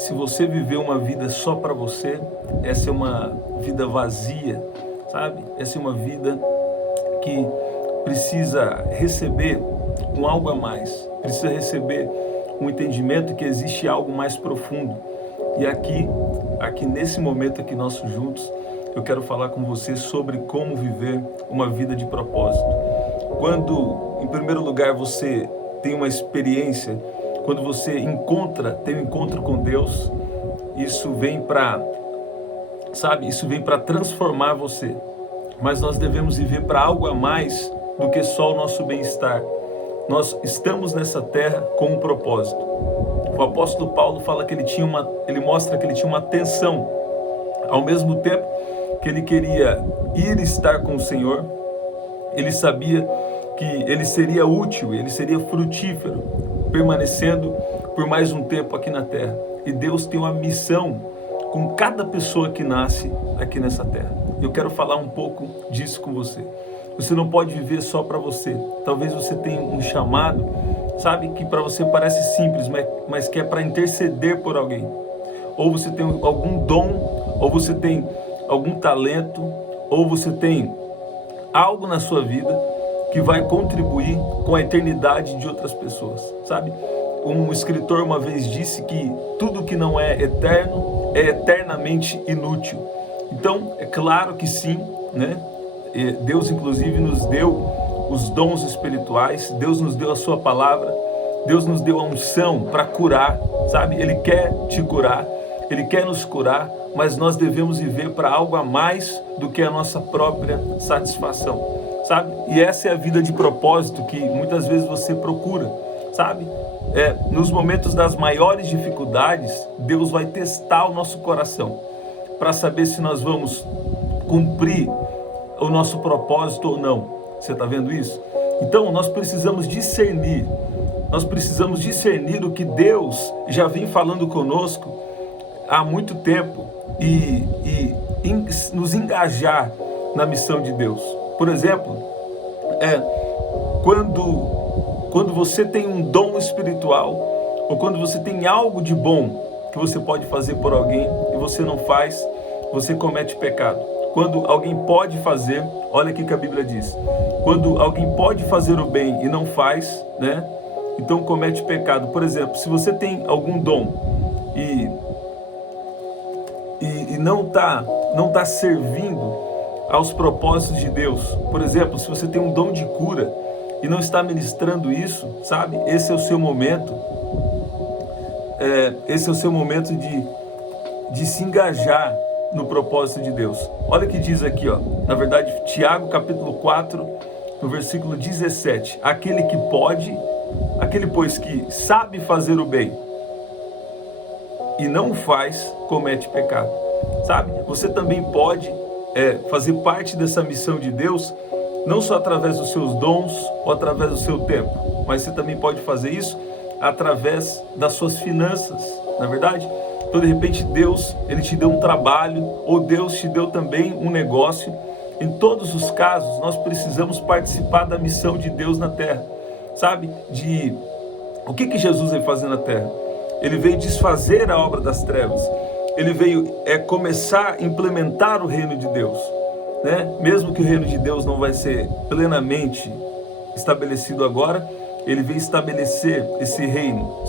se você viver uma vida só para você, essa é uma vida vazia, sabe? Essa é uma vida que precisa receber um algo a mais, precisa receber um entendimento que existe algo mais profundo. E aqui nesse momento aqui nosso juntos, eu quero falar com você sobre como viver uma vida de propósito. Quando, em primeiro lugar, você tem uma experiência, quando você tem um encontro com Deus, isso vem para, isso vem para transformar você. Mas nós devemos viver para algo a mais do que só o nosso bem-estar. Nós estamos nessa terra com um propósito. O apóstolo Paulo fala que ele mostra que ele tinha uma tensão. Ao mesmo tempo que ele queria ir estar com o Senhor, ele sabia que ele seria útil, ele seria frutífero, permanecendo por mais um tempo aqui na terra. E Deus tem uma missão com cada pessoa que nasce aqui nessa terra. Eu quero falar um pouco disso com você. Você não pode viver só para você. Talvez você tenha um chamado, que para você parece simples, mas que é para interceder por alguém. Ou você tem algum dom, ou você tem algum talento, ou você tem algo na sua vida que vai contribuir com a eternidade de outras pessoas, Um escritor uma vez disse que tudo que não é eterno é eternamente inútil. Então, é claro que sim, Deus inclusive nos deu os dons espirituais, Deus nos deu a sua palavra, Deus nos deu a unção para curar, Ele quer te curar, Ele quer nos curar, mas nós devemos viver para algo a mais do que a nossa própria satisfação, E essa é a vida de propósito que muitas vezes você procura, nos momentos das maiores dificuldades, Deus vai testar o nosso coração para saber se nós vamos cumprir o nosso propósito ou não. Você está vendo isso? Então nós precisamos discernir o que Deus já vem falando conosco há muito tempo e nos engajar na missão de Deus. Por exemplo, quando você tem um dom espiritual, ou quando você tem algo de bom que você pode fazer por alguém e você não faz, você comete pecado. Quando alguém pode fazer, olha aqui que a Bíblia diz, quando alguém pode fazer o bem e não faz, então comete pecado. Por exemplo, se você tem algum dom e não tá servindo aos propósitos de Deus, por exemplo, se você tem um dom de cura e não está ministrando isso, esse é o seu momento, de se engajar no propósito de Deus. Olha o que diz aqui, na verdade, Tiago capítulo 4, no versículo 17, aquele pois que sabe fazer o bem e não faz, comete pecado. Você também pode fazer parte dessa missão de Deus, não só através dos seus dons ou através do seu tempo, mas você também pode fazer isso através das suas finanças, na verdade? Então, de repente, Deus, Ele te deu um trabalho, ou Deus te deu também um negócio. Em todos os casos, nós precisamos participar da missão de Deus na terra, O que Jesus veio fazer na terra? Ele veio desfazer a obra das trevas. Ele veio começar a implementar o reino de Deus, Mesmo que o reino de Deus não vai ser plenamente estabelecido agora, Ele veio estabelecer esse reino,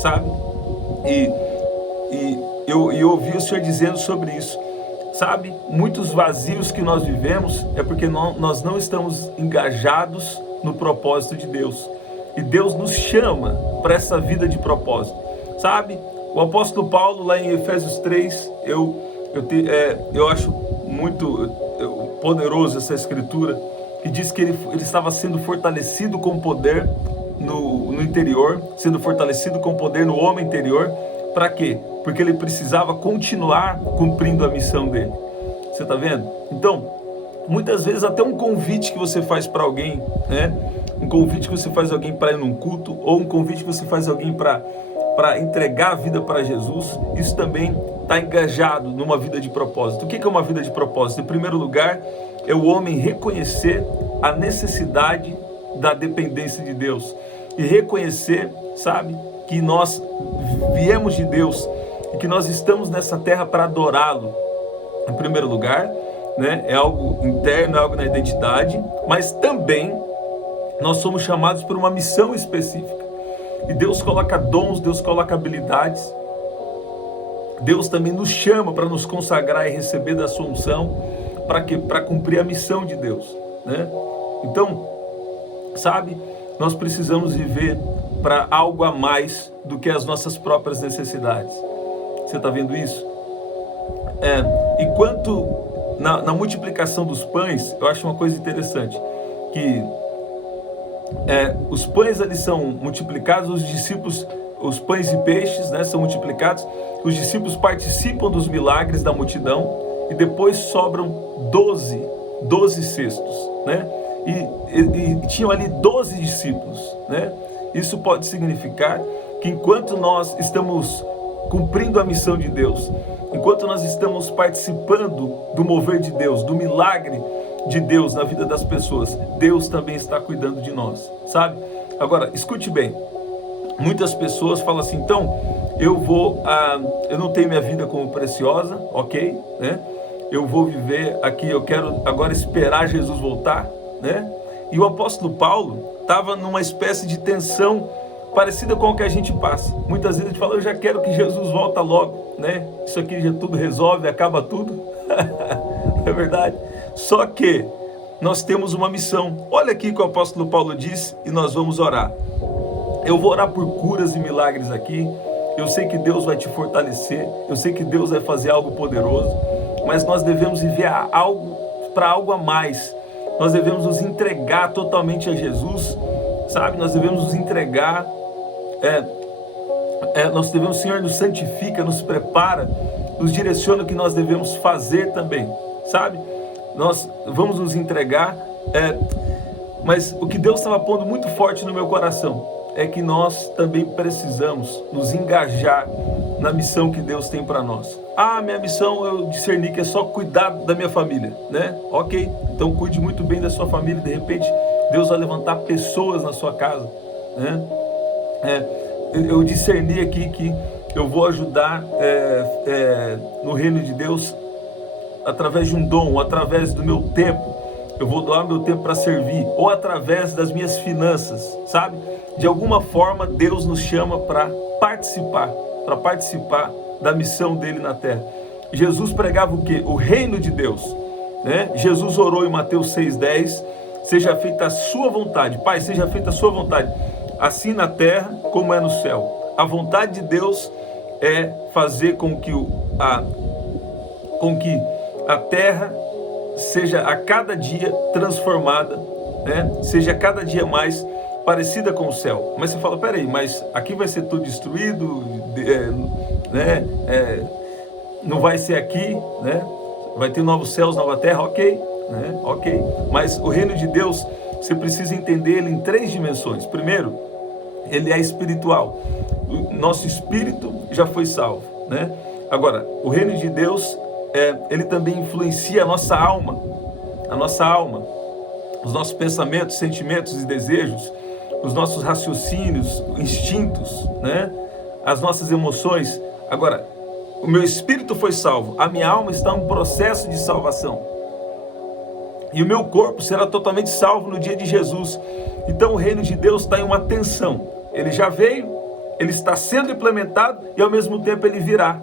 Eu ouvi o Senhor dizendo sobre isso, muitos vazios que nós vivemos é porque nós não estamos engajados no propósito de Deus. E Deus nos chama para essa vida de propósito, O apóstolo Paulo, lá em Efésios 3, eu acho muito poderoso essa escritura, que diz que ele estava sendo fortalecido com poder no interior, sendo fortalecido com poder no homem interior. Para quê? Porque ele precisava continuar cumprindo a missão dele. Você está vendo? Então, muitas vezes até um convite que você faz para alguém, Um convite que você faz alguém para ir num culto, ou um convite que você faz alguém para entregar a vida para Jesus, isso também está engajado numa vida de propósito. O que é uma vida de propósito? Em primeiro lugar, é o homem reconhecer a necessidade da dependência de Deus e reconhecer, que nós viemos de Deus e que nós estamos nessa terra para adorá-lo. Em primeiro lugar, né? É algo interno, é algo na identidade, mas também nós somos chamados por uma missão específica. E Deus coloca dons, Deus coloca habilidades. Deus também nos chama para nos consagrar e receber da sua unção, para quê? Para cumprir a missão de Deus, né? Então, sabe, nós precisamos viver para algo a mais do que as nossas próprias necessidades. Você está vendo isso? Enquanto na multiplicação dos pães, eu acho uma coisa interessante, que os pães ali são multiplicados, os discípulos, os pães e peixes, né, são multiplicados, os discípulos participam dos milagres da multidão e depois sobram 12 cestos, né? E tinham ali 12 discípulos, né? Isso pode significar que enquanto nós estamos cumprindo a missão de Deus, enquanto nós estamos participando do mover de Deus, do milagre de Deus na vida das pessoas, Deus também está cuidando de nós, sabe? Agora, escute bem, muitas pessoas falam assim, então, eu não tenho minha vida como preciosa, ok, né? Eu vou viver aqui, eu quero agora esperar Jesus voltar, né? E o apóstolo Paulo estava numa espécie de tensão parecida com o que a gente passa. Muitas vezes a gente fala, eu já quero que Jesus volta logo, né? Isso aqui já tudo resolve, acaba tudo. É verdade. Só que nós temos uma missão. Olha aqui o que o apóstolo Paulo diz e nós vamos orar. Eu vou orar por curas e milagres aqui. Eu sei que Deus vai te fortalecer. Eu sei que Deus vai fazer algo poderoso. Mas nós devemos viver para algo a mais. Nós devemos nos entregar totalmente a Jesus, sabe? Nós devemos nos entregar. Nós devemos, o Senhor nos santifica, nos prepara, nos direciona o que nós devemos fazer também, sabe? Nós vamos nos entregar, mas o que Deus estava pondo muito forte no meu coração é que nós também precisamos nos engajar na missão que Deus tem para nós. Minha missão eu discerni que é só cuidar da minha família, né? Ok, então cuide muito bem da sua família, de repente Deus vai levantar pessoas na sua casa, né? Eu discerni aqui que eu vou ajudar no reino de Deus através de um dom, através do meu tempo. Eu vou doar meu tempo para servir, ou através das minhas finanças, sabe? De alguma forma Deus nos chama para participar da missão dele na terra. Jesus pregava o quê? O reino de Deus, né? Jesus orou em Mateus 6,10, seja feita a sua vontade, Pai, seja feita a sua vontade, assim na terra como é no céu. A vontade de Deus é fazer com que a terra seja a cada dia transformada, né? Seja a cada dia mais parecida com o céu. Mas você fala, peraí, mas aqui vai ser tudo destruído, né? Não vai ser aqui, né? Vai ter novos céus, nova terra, ok, né? Ok. Mas o reino de Deus, você precisa entender ele em 3 dimensões. Primeiro, ele é espiritual. O nosso espírito já foi salvo, né? Agora, o reino de Deus, ele também influencia a nossa alma, os nossos pensamentos, sentimentos e desejos, os nossos raciocínios, instintos, né? As nossas emoções. Agora, o meu espírito foi salvo, a minha alma está em um processo de salvação. E o meu corpo será totalmente salvo no dia de Jesus. Então o reino de Deus está em uma tensão. Ele já veio, ele está sendo implementado e ao mesmo tempo ele virá.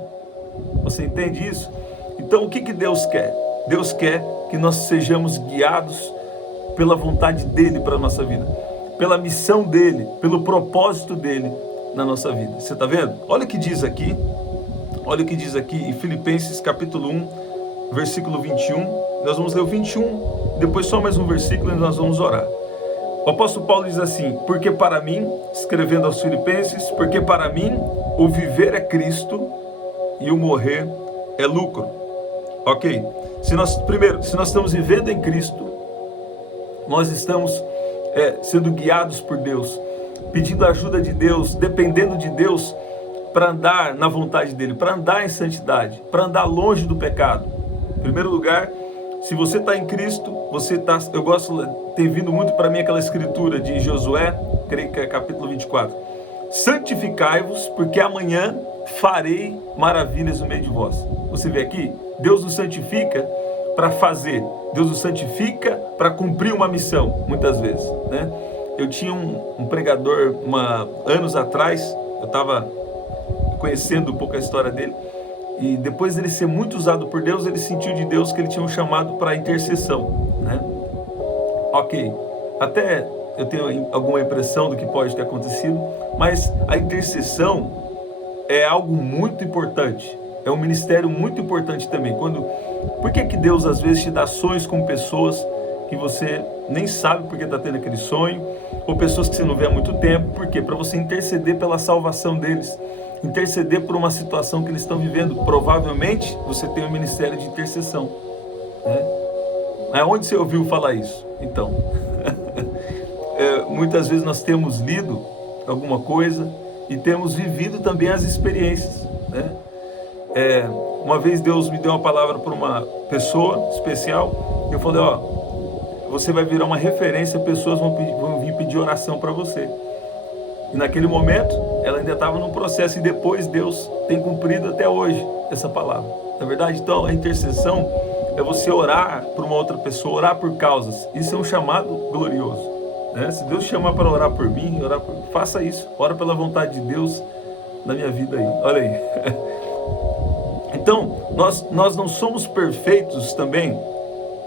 Você entende isso? Então o que Deus quer? Deus quer que nós sejamos guiados pela vontade dele para a nossa vida, pela missão dele, pelo propósito dele na nossa vida. Você está vendo? Olha o que diz aqui em Filipenses capítulo 1, versículo 21. Nós vamos ler o 21, depois só mais um versículo e nós vamos orar. O apóstolo Paulo diz assim: porque para mim, escrevendo aos Filipenses, porque para mim o viver é Cristo e o morrer é lucro. Ok? Se nós estamos vivendo em Cristo, nós estamos sendo guiados por Deus, pedindo a ajuda de Deus, dependendo de Deus para andar na vontade dele, para andar em santidade, para andar longe do pecado. Em primeiro lugar, se você está em Cristo, tem vindo muito para mim aquela escritura de Josué, creio que é capítulo 24. Santificai-vos, porque amanhã farei maravilhas no meio de vós. Você vê aqui, Deus nos santifica para fazer, Deus nos santifica para cumprir uma missão, muitas vezes, né? Eu tinha um pregador, anos atrás, eu estava conhecendo um pouco a história dele, e depois dele ser muito usado por Deus, ele sentiu de Deus que ele tinha um chamado para intercessão, né? Ok, até eu tenho alguma impressão do que pode ter acontecido, mas a intercessão é algo muito importante, é um ministério muito importante também. Por que Deus às vezes te dá sonhos com pessoas que você nem sabe porque está tendo aquele sonho, ou pessoas que você não vê há muito tempo? Por quê? Para você interceder pela salvação deles, interceder por uma situação que eles estão vivendo. Provavelmente você tem um ministério de intercessão, né? Aonde você ouviu falar isso? Então, muitas vezes nós temos lido alguma coisa e temos vivido também as experiências, né? Uma vez Deus me deu uma palavra para uma pessoa especial, eu falei, você vai virar uma referência, pessoas vão vir pedir oração para você. E naquele momento, ela ainda estava num processo, e depois Deus tem cumprido até hoje essa palavra. Na verdade, então, a intercessão é você orar por uma outra pessoa, orar por causas. Isso é um chamado glorioso, né? Se Deus chamar para orar por mim, faça isso. Ora pela vontade de Deus na minha vida aí. Olha aí. Então, nós não somos perfeitos também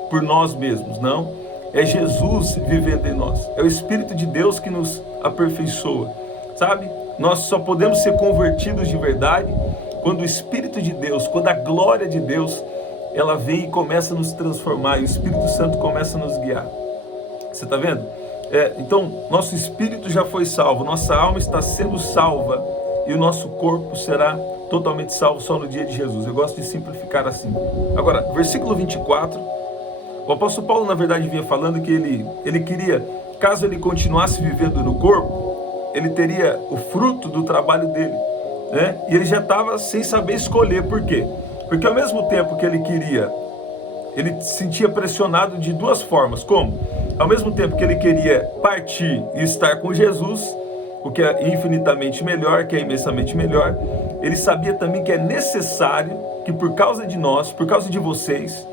por nós mesmos, não. É Jesus vivendo em nós. É o Espírito de Deus que nos aperfeiçoa, sabe? Nós só podemos ser convertidos de verdade quando o Espírito de Deus, quando a glória de Deus, ela vem e começa a nos transformar, e o Espírito Santo começa a nos guiar. Você está vendo? Então, nosso espírito já foi salvo, nossa alma está sendo salva, e o nosso corpo será totalmente salvo só no dia de Jesus. Eu gosto de simplificar assim. Agora, versículo 24, o apóstolo Paulo, na verdade, vinha falando que ele queria, caso ele continuasse vivendo no corpo, ele teria o fruto do trabalho dele, né? E ele já estava sem saber escolher. Por quê? Porque ao mesmo tempo que ele queria, ele se sentia pressionado de duas formas. Como? Ao mesmo tempo que ele queria partir e estar com Jesus, o que é infinitamente melhor, que é imensamente melhor, ele sabia também que é necessário que por causa de nós, por causa de vocês,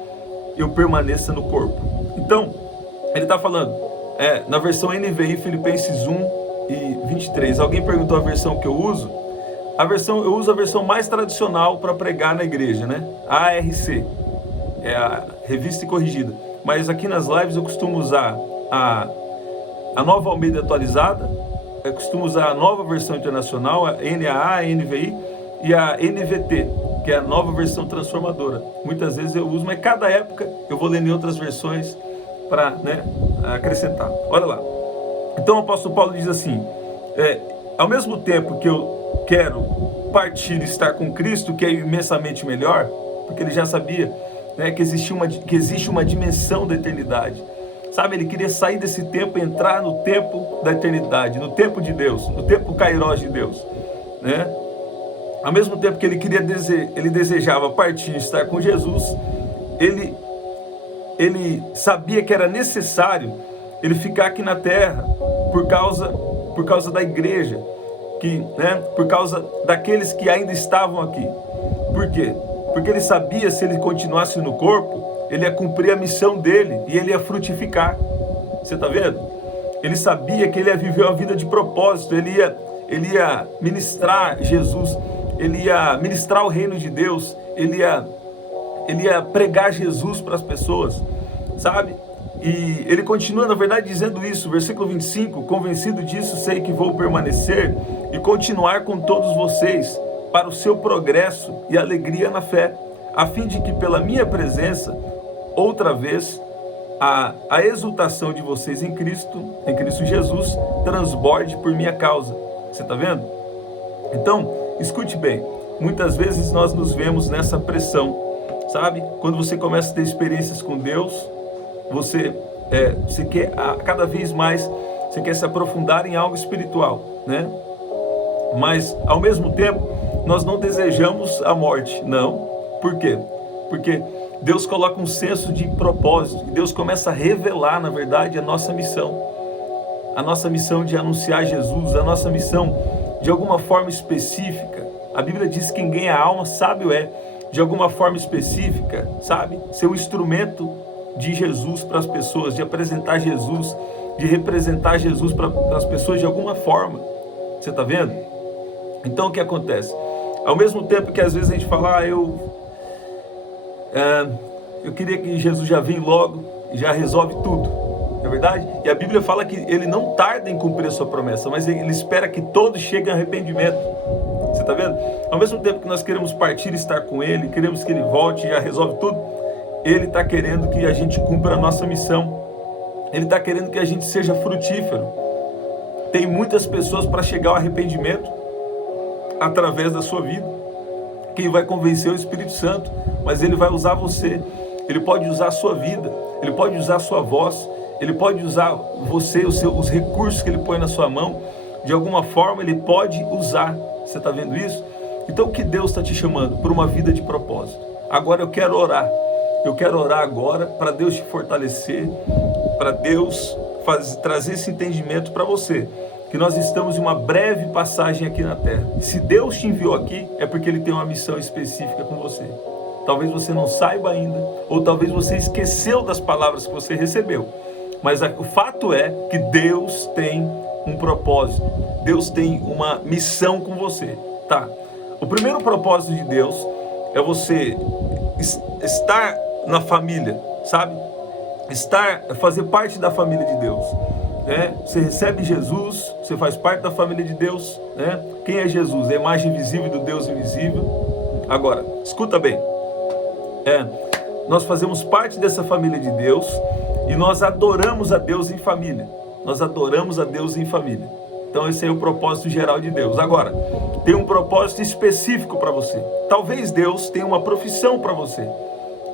eu permaneça no corpo. Então, ele está falando, na versão NVI, Filipenses 1:23. Alguém perguntou a versão que eu uso? Eu uso a versão mais tradicional para pregar na igreja, né? A ARC, é a Revista e Corrigida. Mas aqui nas lives eu costumo usar a Nova Almeida Atualizada, eu costumo usar a Nova Versão Internacional, a NAA, a NVI e a NVT, que é a Nova Versão Transformadora. Muitas vezes eu uso, mas cada época eu vou lendo em outras versões para, né, acrescentar. Olha lá. Então o apóstolo Paulo diz assim, ao mesmo tempo que eu quero partir e estar com Cristo, que é imensamente melhor, porque ele já sabia, né, que existe uma dimensão da eternidade. Sabe, ele queria sair desse tempo e entrar no tempo da eternidade, no tempo de Deus, no tempo kairós de Deus, né? Ao mesmo tempo que ele desejava partir e estar com Jesus, ele sabia que era necessário ele ficar aqui na terra por causa da igreja, por causa daqueles que ainda estavam aqui. Por quê? Porque ele sabia, se ele continuasse no corpo, ele ia cumprir a missão dele e ele ia frutificar. Você está vendo? Ele sabia que ele ia viver uma vida de propósito, ele ia ministrar Jesus, ele ia ministrar o reino de Deus, ele ia pregar Jesus para as pessoas, sabe? E ele continua, na verdade, dizendo isso, versículo 25, convencido disso, sei que vou permanecer e continuar com todos vocês para o seu progresso e alegria na fé, a fim de que pela minha presença, outra vez, a exultação de vocês em Cristo Jesus, transborde por minha causa. Você está vendo? Então, escute bem, muitas vezes nós nos vemos nessa pressão, sabe? Quando você começa a ter experiências com Deus, você quer cada vez mais, você quer se aprofundar em algo espiritual, né? Mas, ao mesmo tempo, nós não desejamos a morte, não. Por quê? Porque Deus coloca um senso de propósito, e Deus começa a revelar, na verdade, a nossa missão de anunciar Jesus, a nossa missão, de alguma forma específica, A Bíblia diz que quem ganha a alma, sábio é, de alguma forma específica, sabe? Ser um instrumento de Jesus para as pessoas, de apresentar Jesus, de representar Jesus para as pessoas de alguma forma. Você está vendo? Então o que acontece? Ao mesmo tempo que às vezes a gente fala, eu queria que Jesus já venha logo e já resolve tudo, não é verdade? E a Bíblia fala que ele não tarda em cumprir a sua promessa, mas ele espera que todos cheguem ao arrependimento. Você está vendo? Ao mesmo tempo que nós queremos partir e estar com ele, queremos que ele volte e já resolve tudo, ele está querendo que a gente cumpra a nossa missão. Ele está querendo que a gente seja frutífero. Tem muitas pessoas para chegar ao arrependimento através da sua vida. Quem vai convencer é o Espírito Santo, mas ele vai usar você. Ele pode usar a sua vida, ele pode usar a sua voz, ele pode usar você, os recursos que ele põe na sua mão. De alguma forma ele pode usar. Você está vendo isso? Então o que Deus está te chamando? Por uma vida de propósito. Agora eu quero orar. Eu quero orar agora para Deus te fortalecer, para Deus trazer esse entendimento para você, que nós estamos em uma breve passagem aqui na Terra. Se Deus te enviou aqui, é porque Ele tem uma missão específica com você. Talvez você não saiba ainda, ou talvez você esqueceu das palavras que você recebeu. Mas o fato é que Deus tem um propósito. Deus tem uma missão com você. Tá? O primeiro propósito de Deus é você estar na família, sabe? Fazer parte da família de Deus. Né? Você recebe Jesus, você faz parte da família de Deus. Né? Quem é Jesus? É a imagem visível do Deus invisível. Agora, escuta bem. Nós fazemos parte dessa família de Deus e nós adoramos a Deus em família. Nós adoramos a Deus em família. Então esse é o propósito geral de Deus. Agora, tem um propósito específico para você. Talvez Deus tenha uma profissão para você,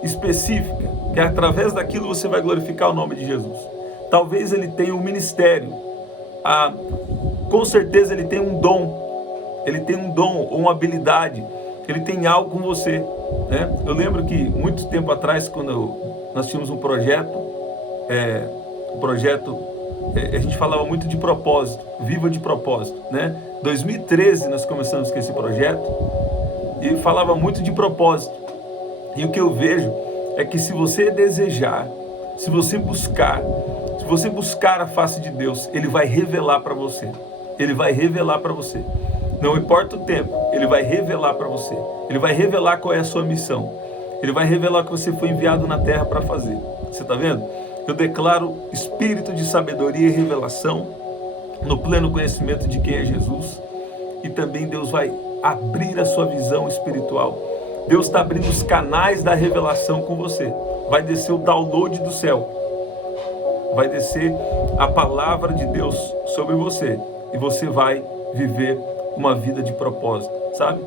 específica, que através daquilo você vai glorificar o nome de Jesus. Talvez Ele tenha um ministério. Com certeza Ele tem um dom. Ele tem um dom ou uma habilidade. Ele tem algo com você. Né? Eu lembro que muito tempo atrás, quando nós tínhamos um projeto, a gente falava muito de propósito, viva de propósito, né? 2013 nós começamos com esse projeto e falava muito de propósito. E o que eu vejo é que se você desejar, se você buscar a face de Deus, Ele vai revelar para você. Ele vai revelar para você. Não importa o tempo, Ele vai revelar para você. Ele vai revelar qual é a sua missão. Ele vai revelar o que você foi enviado na terra para fazer. Você está vendo? Eu declaro espírito de sabedoria e revelação no pleno conhecimento de quem é Jesus. E também Deus vai abrir a sua visão espiritual. Deus está abrindo os canais da revelação com você. Vai descer o download do céu. Vai descer a palavra de Deus sobre você. E você vai viver uma vida de propósito, sabe?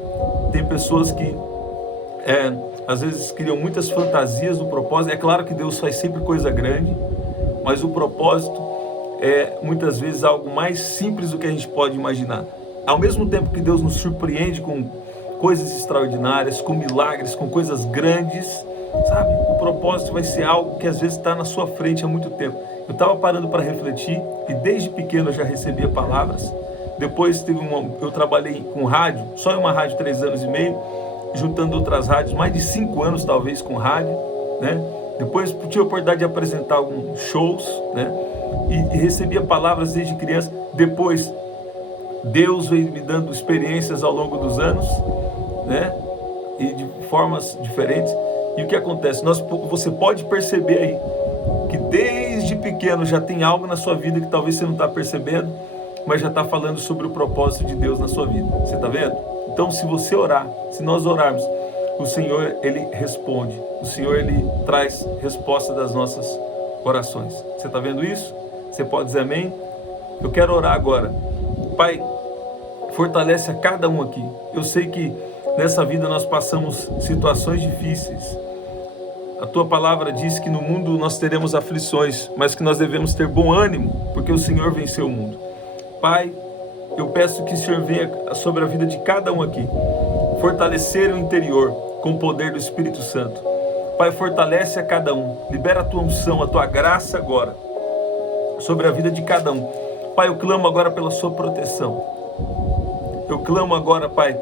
Tem pessoas que às vezes criam muitas fantasias do propósito. É claro que Deus faz sempre coisa grande, mas o propósito é muitas vezes algo mais simples do que a gente pode imaginar. Ao mesmo tempo que Deus nos surpreende com coisas extraordinárias, com milagres, com coisas grandes, sabe? O propósito vai ser algo que às vezes está na sua frente há muito tempo. Eu estava parando para refletir e desde pequeno eu já recebia palavras. Depois eu trabalhei com rádio, só em uma rádio 3 anos e meio, juntando outras rádios, mais de 5 anos talvez com rádio, né? Depois tive a oportunidade de apresentar alguns shows, né? E recebia palavras desde criança. Depois Deus veio me dando experiências ao longo dos anos, né? E de formas diferentes. E o que acontece? Você pode perceber aí que desde pequeno já tem algo na sua vida que talvez você não está percebendo, mas já está falando sobre o propósito de Deus na sua vida. Você está vendo? Então, se você orar, se nós orarmos, o Senhor, Ele responde. O Senhor, Ele traz resposta das nossas orações. Você está vendo isso? Você pode dizer amém? Eu quero orar agora. Pai, fortalece a cada um aqui. Eu sei que nessa vida nós passamos situações difíceis. A Tua palavra diz que no mundo nós teremos aflições, mas que nós devemos ter bom ânimo, porque o Senhor venceu o mundo. Pai, eu peço que o Senhor venha sobre a vida de cada um aqui, fortalecer o interior com o poder do Espírito Santo. Pai, fortalece a cada um, libera a Tua unção, a Tua graça agora, sobre a vida de cada um. Pai, eu clamo agora pela Sua proteção. Eu clamo agora, Pai,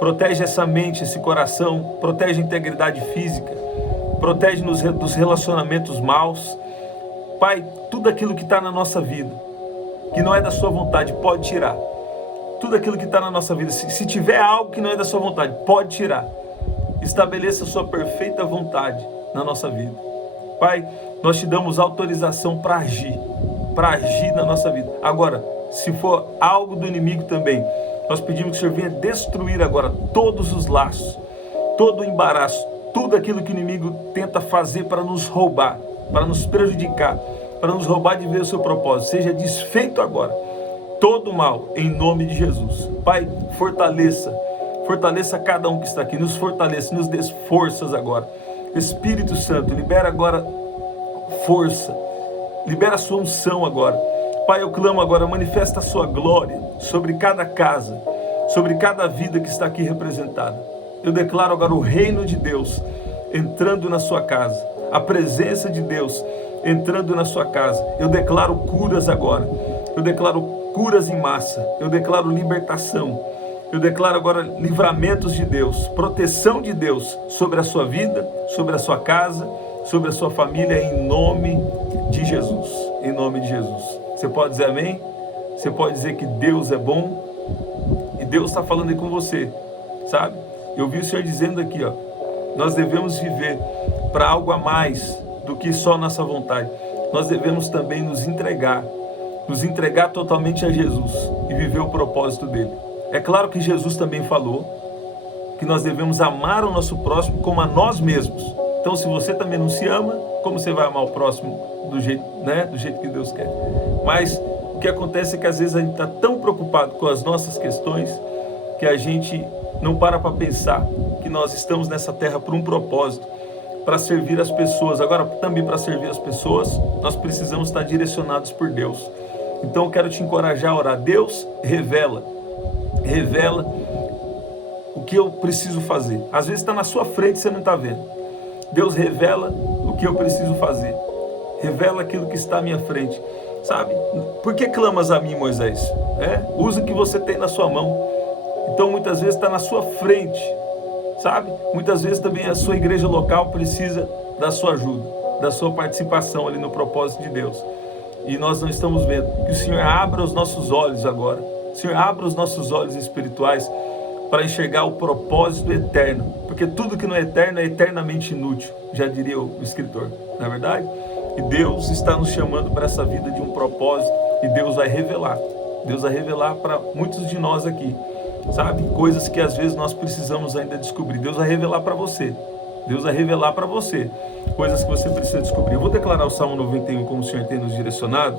protege essa mente, esse coração, protege a integridade física, protege-nos dos relacionamentos maus. Pai, tudo aquilo que está na nossa vida, que não é da sua vontade, pode tirar. Tudo aquilo que está na nossa vida, se tiver algo que não é da sua vontade, pode tirar. Estabeleça a sua perfeita vontade na nossa vida. Pai, nós te damos autorização para agir na nossa vida. Agora, se for algo do inimigo também, nós pedimos que o Senhor venha destruir agora todos os laços, todo o embaraço, tudo aquilo que o inimigo tenta fazer para nos roubar, para nos prejudicar, para nos roubar de ver o seu propósito. Seja desfeito agora todo o mal, em nome de Jesus. Pai, fortaleça cada um que está aqui, nos fortaleça, nos dê forças agora. Espírito Santo, libera agora força, libera a sua unção agora. Pai, eu clamo agora, manifesta a sua glória sobre cada casa, sobre cada vida que está aqui representada. Eu declaro agora o reino de Deus entrando na sua casa, a presença de Deus entrando na sua casa. Eu declaro curas agora, eu declaro curas em massa, eu declaro libertação, eu declaro agora livramentos de Deus, proteção de Deus sobre a sua vida, sobre a sua casa, sobre a sua família, em nome de Jesus, em nome de Jesus. Você pode dizer amém? Você pode dizer que Deus é bom e Deus está falando aí com você, sabe? Eu vi o Senhor dizendo aqui, ó, nós devemos viver para algo a mais do que só nossa vontade. Nós devemos também nos entregar totalmente a Jesus e viver o propósito dele. É claro que Jesus também falou que nós devemos amar o nosso próximo como a nós mesmos. Então, se você também não se ama, como você vai amar o próximo do jeito que Deus quer? Mas o que acontece é que às vezes a gente está tão preocupado com as nossas questões que a gente não para pensar que nós estamos nessa terra por um propósito, para servir as pessoas. Agora, também para servir as pessoas, nós precisamos estar direcionados por Deus. Então, eu quero te encorajar a orar. Deus, revela o que eu preciso fazer. Às vezes está na sua frente e você não está vendo. Deus, revela o que eu preciso fazer. Revela aquilo que está à minha frente. Sabe? Por que clamas a mim, Moisés? Usa o que você tem na sua mão. Então, muitas vezes está na sua frente. Sabe? Muitas vezes também a sua igreja local precisa da sua ajuda, da sua participação ali no propósito de Deus. E nós não estamos vendo. Que o Senhor abra os nossos olhos agora. O Senhor abra os nossos olhos espirituais para enxergar o propósito eterno. Porque tudo que não é eterno é eternamente inútil, já diria o escritor, não é verdade? E Deus está nos chamando para essa vida de um propósito, e Deus vai revelar para muitos de nós aqui, sabe? Coisas que às vezes nós precisamos ainda descobrir. Deus vai revelar para você. Coisas que você precisa descobrir. Eu vou declarar o Salmo 91 como o Senhor tem nos direcionado,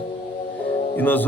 e nós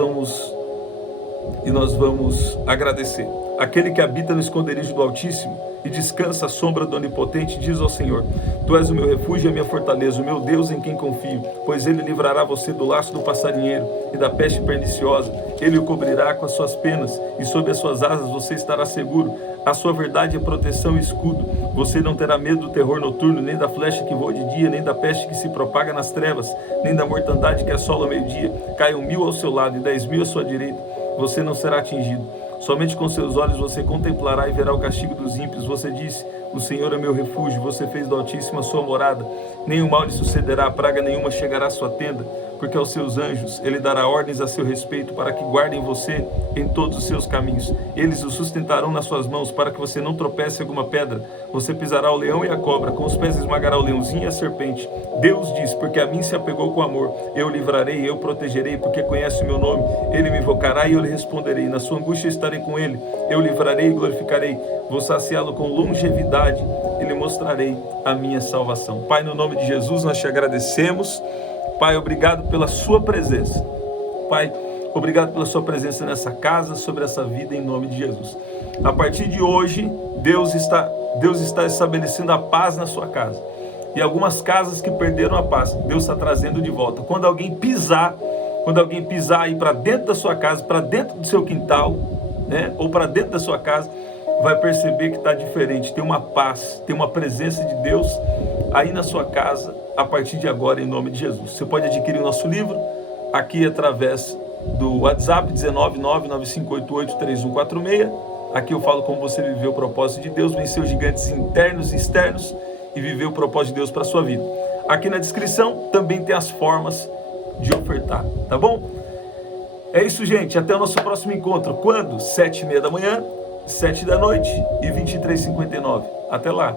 vamos agradecer. Aquele que habita no esconderijo do Altíssimo e descansa à sombra do Onipotente, diz ao Senhor: Tu és o meu refúgio e a minha fortaleza, o meu Deus em quem confio, pois ele livrará você do laço do passarinheiro e da peste perniciosa. Ele o cobrirá com as suas penas, e sob as suas asas você estará seguro. A sua verdade é proteção e escudo. Você não terá medo do terror noturno, nem da flecha que voa de dia, nem da peste que se propaga nas trevas, nem da mortandade que assola ao meio-dia. Caiam 1000 ao seu lado e 10.000 à sua direita, você não será atingido. Somente com seus olhos você contemplará e verá o castigo dos ímpios. Você disse: o Senhor é meu refúgio. Você fez do Altíssimo a sua morada. Nenhum mal lhe sucederá, praga nenhuma chegará à sua tenda, porque aos seus anjos ele dará ordens a seu respeito, para que guardem você em todos os seus caminhos. Eles o sustentarão nas suas mãos, para que você não tropece em alguma pedra. Você pisará o leão e a cobra, com os pés esmagará o leãozinho e a serpente. Deus diz: porque a mim se apegou com amor, eu o livrarei, eu o protegerei, porque conhece o meu nome. Ele me invocará e eu lhe responderei. Na sua angústia estarei com ele, eu o livrarei e glorificarei. Vou saciá-lo com longevidade e lhe mostrarei a minha salvação. Pai, no nome de Jesus, nós te agradecemos. Pai, obrigado pela sua presença. Pai, obrigado pela sua presença nessa casa, sobre essa vida, em nome de Jesus. A partir de hoje, Deus está estabelecendo a paz na sua casa. E algumas casas que perderam a paz, Deus está trazendo de volta. Quando alguém pisar aí para dentro da sua casa, para dentro do seu quintal, ou para dentro da sua casa, vai perceber que está diferente. Tem uma paz, tem uma presença de Deus aí na sua casa, a partir de agora, em nome de Jesus. Você pode adquirir o nosso livro aqui através do WhatsApp 19995883146, Aqui eu falo como você viveu o propósito de Deus, vencer os gigantes internos e externos e viver o propósito de Deus para a sua vida. Aqui na descrição também tem as formas de ofertar, tá bom? É isso, gente. Até o nosso próximo encontro. Quando? 7h30 da manhã, 7 da noite e 23h59. Até lá.